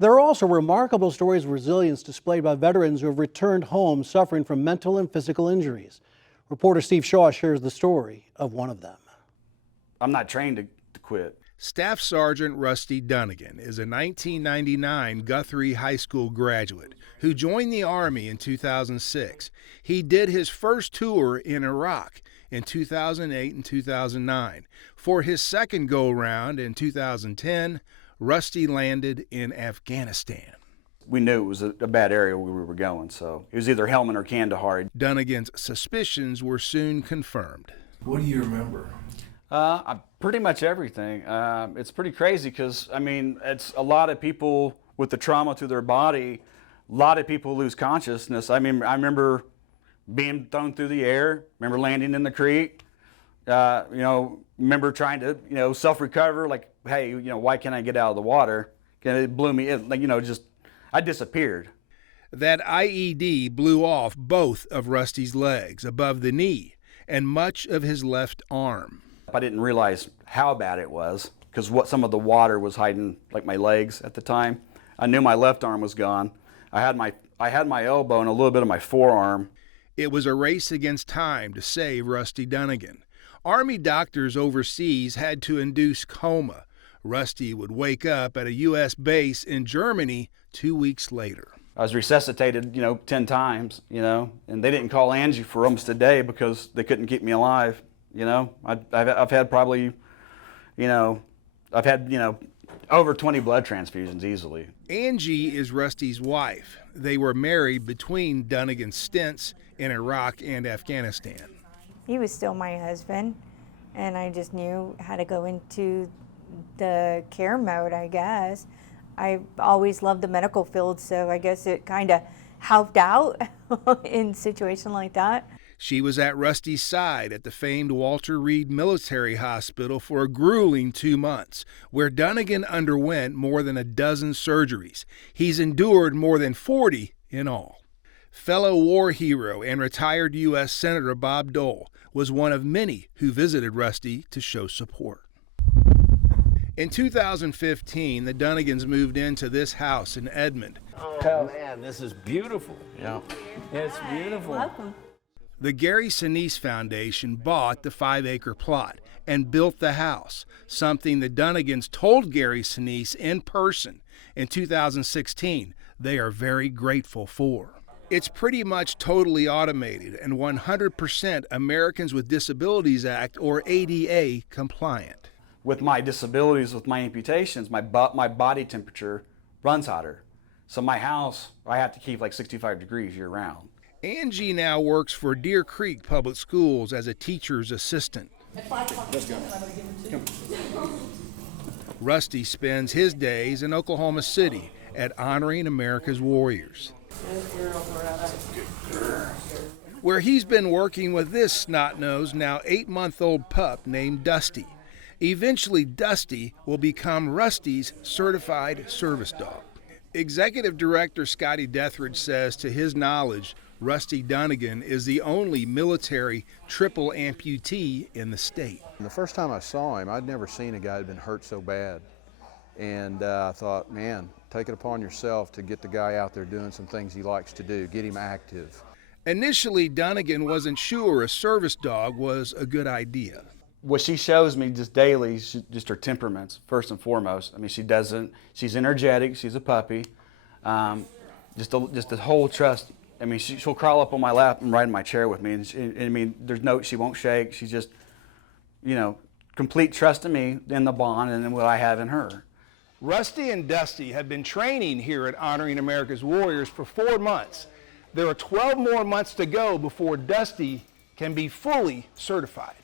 There are also remarkable stories of resilience displayed by veterans who have returned home suffering from mental and physical injuries. Reporter Steve Shaw shares the story of one of them. I'm not trained to quit. Staff Sergeant Rusty Dunnigan is a 1999 Guthrie High School graduate who joined the Army in 2006. He did his first tour in Iraq in 2008 and 2009. For his second go-round in 2010, Rusty landed in Afghanistan. We knew it was a bad area where we were going, so it was either Helmand or Kandahar. Dunnigan's suspicions were soon confirmed. What do you remember? Pretty much everything. It's pretty crazy because, I mean, it's a lot of people with the trauma to their body, a lot of people lose consciousness. I mean, I remember being thrown through the air, remember landing in the creek, remember trying to, self-recover, like, hey, why can't I get out of the water? And it blew me, I disappeared. That IED blew off both of Rusty's legs above the knee and much of his left arm. I didn't realize how bad it was because some of the water was hiding like my legs at the time. I knew my left arm was gone. I had my elbow and a little bit of my forearm. It was a race against time to save Rusty Dunnigan. Army doctors overseas had to induce coma. Rusty would wake up at a U.S. base in Germany 2 weeks later. I was resuscitated, 10 times, and they didn't call Angie for almost a day because they couldn't keep me alive. I've had probably, over 20 blood transfusions easily. Angie is Rusty's wife. They were married between Dunnigan's stints in Iraq and Afghanistan. He was still my husband, and I just knew how to go into the care mode, I guess. I always loved the medical field, so I guess it kind of helped out in a situation like that. She was at Rusty's side at the famed Walter Reed Military Hospital for a grueling 2 months, where Dunnigan underwent more than a dozen surgeries. He's endured more than 40 in all. Fellow war hero and retired U.S. Senator Bob Dole was one of many who visited Rusty to show support. In 2015, the Dunnigans moved into this house in Edmond. Oh man, this is beautiful. Yeah, it's beautiful. Welcome. The Gary Sinise Foundation bought the 5-acre plot and built the house, something the Dunnigans told Gary Sinise in person in 2016 they are very grateful for. It's pretty much totally automated and 100% Americans with Disabilities Act or ADA compliant. With my disabilities, with my amputations, my body temperature runs hotter. So my house, I have to keep like 65 degrees year round. Angie now works for Deer Creek Public Schools as a teacher's assistant. Rusty spends his days in Oklahoma City at Honoring America's Warriors, where he's been working with this snot-nosed, now 8-month-old pup named Dusty. Eventually, Dusty will become Rusty's certified service dog. Executive Director Scotty Dethridge says, to his knowledge, Rusty Dunnigan is the only military triple amputee in the state. The first time I saw him, I'd never seen a guy who'd been hurt so bad. And I thought, man, take it upon yourself to get the guy out there doing some things he likes to do, get him active. Initially, Dunnigan wasn't sure a service dog was a good idea. What she shows me just daily is just her temperaments, first and foremost. I mean, she's energetic, she's a puppy. Just the whole trust. I mean, she'll crawl up on my lap and ride in my chair with me. And she won't shake. She's just, complete trust in me, in the bond, and in what I have in her. Rusty and Dusty have been training here at Honoring America's Warriors for 4 months. There are 12 more months to go before Dusty can be fully certified.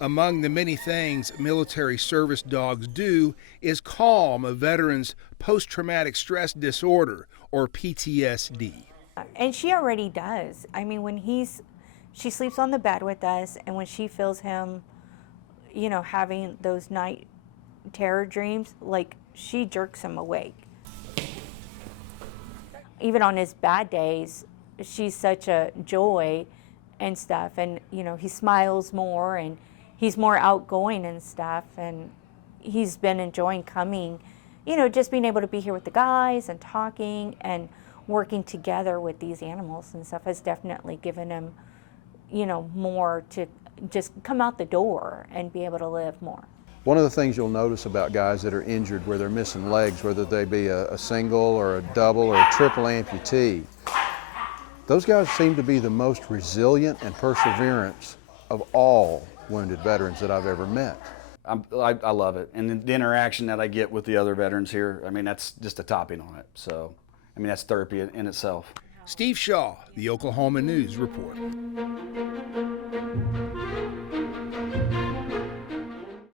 Among the many things military service dogs do is calm a veteran's post-traumatic stress disorder, or PTSD. And she already does. I mean, she sleeps on the bed with us, and when she feels him, having those night terror dreams, like, she jerks him awake. Even on his bad days, she's such a joy and stuff, and, he smiles more, and he's more outgoing and stuff, and he's been enjoying coming you know, just being able to be here with the guys and talking and working together with these animals and stuff has definitely given him, you know, more to just come out the door and be able to live more. One of the things you'll notice about guys that are injured where they're missing legs, whether they be a single or a double or a triple amputee, those guys seem to be the most resilient and perseverance of all wounded veterans that I've ever met. I love it. And the interaction that I get with the other veterans here, I mean, that's just a topping on it. So, I mean, that's therapy in itself. Steve Shaw, the Oklahoma News reporter.